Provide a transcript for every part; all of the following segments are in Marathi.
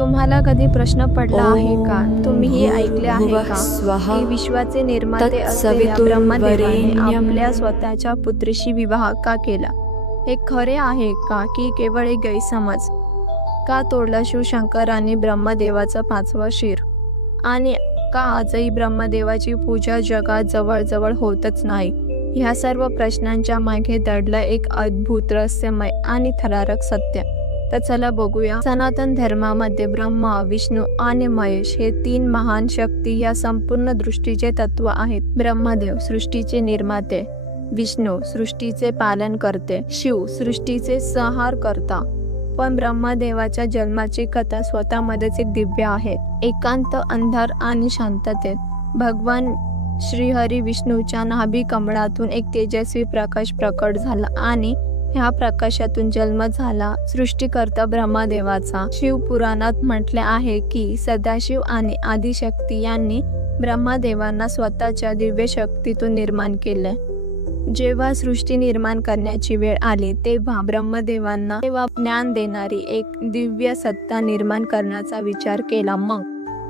तुम्हाला कधी प्रश्न पडला आहे का? तुम्हीही ऐकले आहे का की विश्वाचे निर्माते असलेल्या ब्रह्मदेवाने आपल्या स्वतःच्या पुत्रीशी विवाह का केला? हे खरे आहे का की केवळ एक गैरसमज? का तोडला शिवशंकरांनी ब्रह्मदेवाचं 5वं शिर? आणि का आजही ब्रह्मदेवाची पूजा जगात जवळजवळ होतच नाही? ह्या सर्व प्रश्नांच्या मागे दडलं एक अद्भुत रहस्यमय आणि थरारक सत्य. तर चला बघूया. सनातन धर्मामध्ये ब्रह्मा, विष्णू आणि महेश हे 3 महान शक्ती या संपूर्ण दृष्टीचे तत्व आहेत. ब्रह्मदेव सृष्टीचे निर्माते, विष्णू सृष्टीचे पालन करते, शिव सृष्टीचे संहार करता. पण ब्रह्मदेवाच्या जन्माची कथा स्वतःमध्येच एक दिव्य आहे. एकांत, अंधार आणि शांततेत भगवान श्रीहरी विष्णूच्या नाभी कमळातून एक तेजस्वी प्रकाश प्रकट झाला आणि ह्या प्रकाशातून जन्म झाला सृष्टीकर्ता ब्रह्मदेवाचा. शिवपुराणात म्हटले आहे की सदाशिव आणि आदिशक्ती यांनी ब्रह्मदेवांना स्वतःच्या दिव्य शक्तीतून निर्माण केले. जेव्हा सृष्टी निर्माण करण्याची वेळ आली तेव्हा ब्रह्मदेवांना ज्ञान देणारी एक दिव्य सत्ता निर्माण करण्याचा विचार केला. मग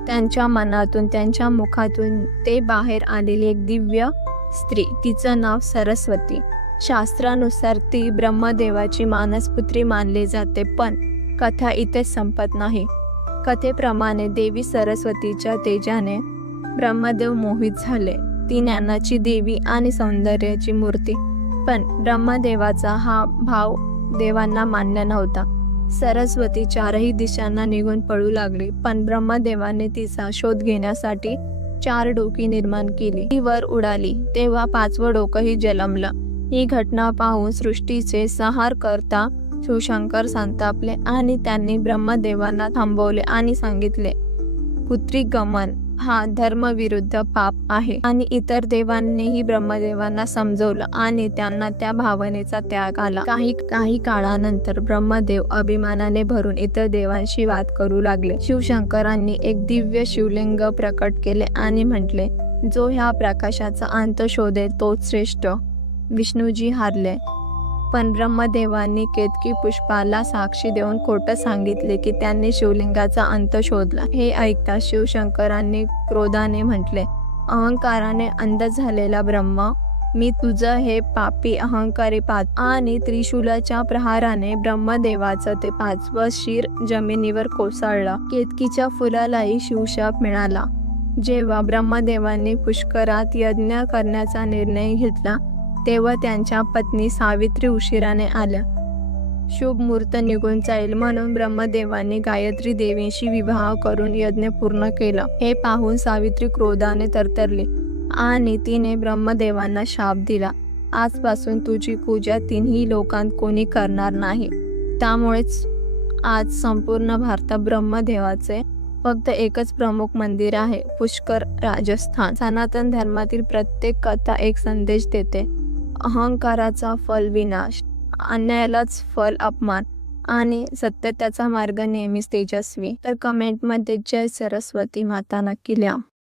त्यांच्या मनातून, त्यांच्या मुखातून ते बाहेर आलेली एक दिव्य स्त्री, तिचं नाव सरस्वती. शास्त्रानुसार ती ब्रह्मदेवाची मानसपुत्री मानली जाते. पण कथा इथेच संपत नाही. कथेप्रमाणे देवी सरस्वतीच्या तेजाने ब्रह्मदेव मोहित झाले. ती ज्ञानाची देवी आणि सौंदर्याची मूर्ती. पण ब्रह्मदेवाचा हा भाव देवांना मान्य नव्हता. सरस्वती 4ही दिशांना निघून पळू लागली. पण ब्रह्मदेवाने तिचा शोध घेण्यासाठी 4 डोकी निर्माण केली. ती वर उडाली तेव्हा 5वं डोकंही जन्मलं. ही घटना पाहून सृष्टीचे संहार करता शिवशंकर संतापले आणि त्यांनी ब्रह्मदेवांना थांबवले आणि सांगितले, पुत्रीगमन हा धर्मविरुद्ध पाप आहे. आणि इतर देवांनीही ब्रह्मदेवांना समजवलं आणि त्यांना त्या भावनेचा त्याग आला. काही काळानंतर ब्रह्मदेव अभिमानाने भरून इतर देवांशी वाद करू लागले. शिवशंकरांनी एक दिव्य शिवलिंग प्रकट केले आणि म्हटले, जो ह्या प्रकाशाचा अंत शोधेल तोच श्रेष्ठ. विष्णूजी हारले. पण ब्रह्मदेवांनी केतकी पुष्पाला साक्षी देऊन खोटं सांगितले की त्यांनी शिवलिंगाचा अंत शोधला. हे ऐकता शिवशंकरांनी क्रोधाने म्हटले, अहंकाराने अंध झालेला ब्रह्म, मी तुझं हे पापी अहंकारी पाहतो. आणि त्रिशूलाच्या प्रहाराने ब्रह्मदेवाचं ते 5वं शिर जमिनीवर कोसळलं. केतकीच्या फुलालाही शिवशाप मिळाला. जेव्हा ब्रह्मदेवांनी पुष्करात यज्ञ करण्याचा निर्णय घेतला तेव्हा त्यांच्या पत्नी सावित्री उशिराने आल्या. शुभ मुहूर्त निघून जाईल म्हणून ब्रह्मदेवांनी गायत्री देवींशी विवाह करून यज्ञ पूर्ण केला. हे पाहून सावित्री क्रोधाने तरतरली आणि तिने ब्रह्मदेवांना शाप दिला, आजपासून तुझी पूजा 3ही लोकांत कोणी करणार नाही. त्यामुळेच आज संपूर्ण भारतात ब्रह्मदेवाचे फक्त एकच प्रमुख मंदिर आहे, पुष्कर, राजस्थान. सनातन धर्मातील प्रत्येक कथा एक संदेश देते. अहंकाराचा फल विनाश, अन्यायालाच फल अपमान आणि सत्यतेचा मार्ग नेहमीच तेजस्वी. तर कमेंटमध्ये जय सरस्वती माता नक्की लिहा.